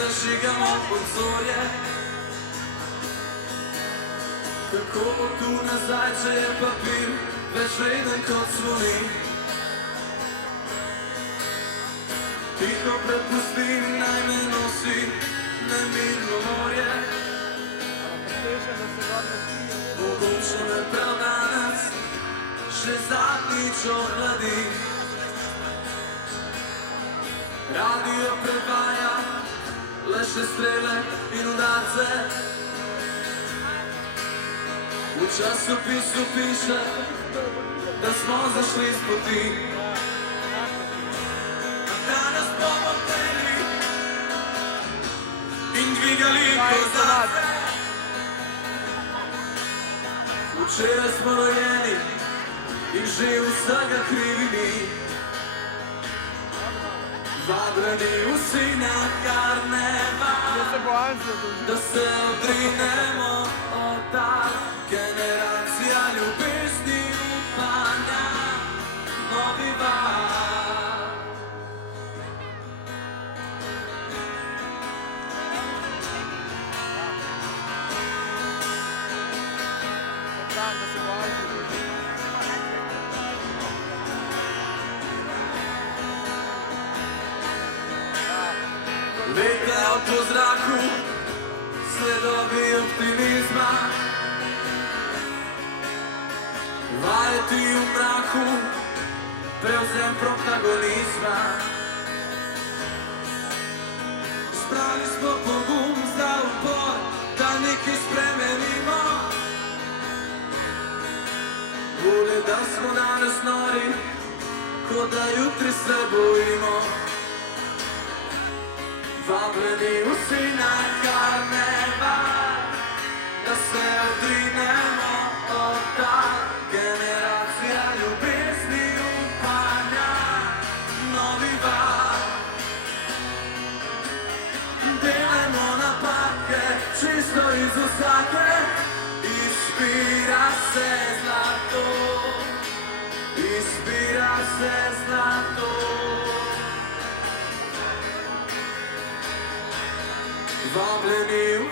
zažigamo od zorje. Kako tu na zajče je papir već vreden kod zvoni. Tiho prepustim, najme nosi nemirno morje. Mogoče me prav danes še zadnjič ohladi. Radio predvaja le še strele in udarce. V časopisu piše, da smo zašli s poti. Danes bomo peli in dvigali kozarce. Včeraj smo rojeni in že vsega krivi mi. Vabljeni vsi na karneval, da se odrinemo od tal. Generacija ljubezni, upanja, novi val. Letajo po zraku sledovi optimizma. Vajeti v mraku prevzem protagonizma. Zbrali smo pogum za upor, da nekaj spremenimo. Bolje, da smo danes nori, kot da jutri se bojimo. Vabljeni vsi na karneval, da se odrinemo od tal. Generacija ljubezni, upanja, novi val. Delajmo napake, čisto iz vsake, izbira se zlato, izbira se zlato. Vabljeni